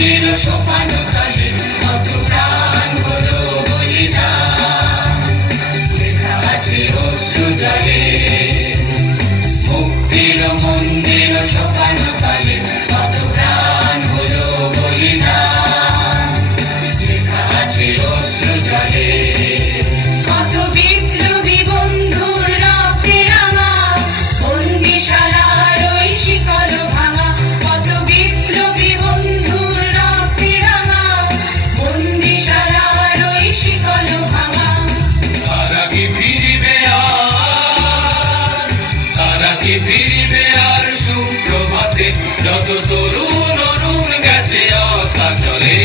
মন্দির সোপান তলে কত প্রাণ হলো বলিদান, লেখা আছে অশ্রু জলে। মুক্তির মন্দির সোপান তলে কত প্রাণ হলো বলিদান, লেখা আছে অশ্রু জলে। কত বিপ্লবী বন্ধুর রক্তে রাঙা বন্দিশালার ওই শিকল ভাঙা, কত বিপ্লবী বন্ধুর রক্তে রাঙা বন্দিশালার ওই শিকল ভাঙা। তারা কি ফিরিবে আর, তারা কি ফিরিবে আর সুপ্রভাতে, যত তরুণ অরুণ গেছে অস্তাচলে।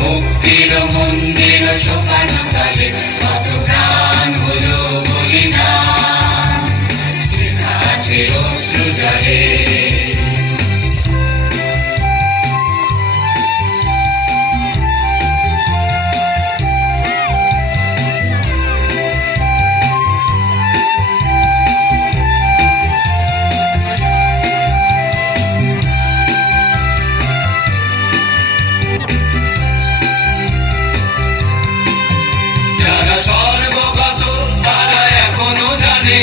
মুক্তির মন্দির সোপান তলে কত প্রাণ হলো বলিদান, লেখা আছে অশ্রু জলে। যারা স্বর্গগত তারা এখনো জানে,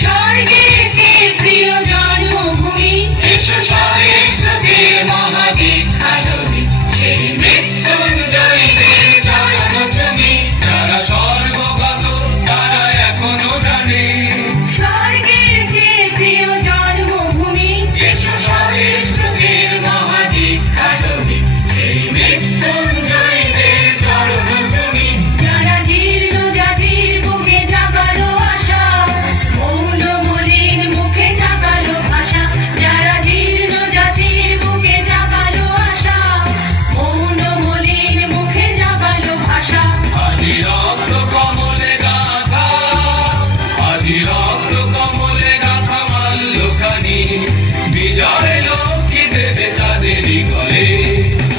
স্বর্গের চেয়ে প্রিয় জন্মভূমি, এসো সহিষ্ণুতির মহাদীক্ষালবি, সেই মৃত্যুঞ্জয়ীদের চরণ চুমি। যারা স্বর্গগত তারা এখনো জানে, স্বর্গের চেয়ে প্রিয় জন্মভূমি, এসো সহিষ্ণুতির মহাদীক্ষালবি, সেই মৃত্যুঞ্জয়ীদের চরণ চুমি। যারা জীর্ণ জাতির বুকে জাগালো আশা, মৌন মলিন মুখে জাগালো ভাষা। যারা জীর্ণ জাতির বুকে জাগালো আশা, মৌন মলিন মুখে জাগালো ভাষা। আজি রক্ত কমলে গাথা, আজি রক্ত কমলে গাথা মাল্যখানি, বিজয় লক্ষ্মী দেবে তাদেরই ঘরে।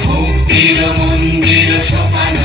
মুক্তির মন্দির সোপান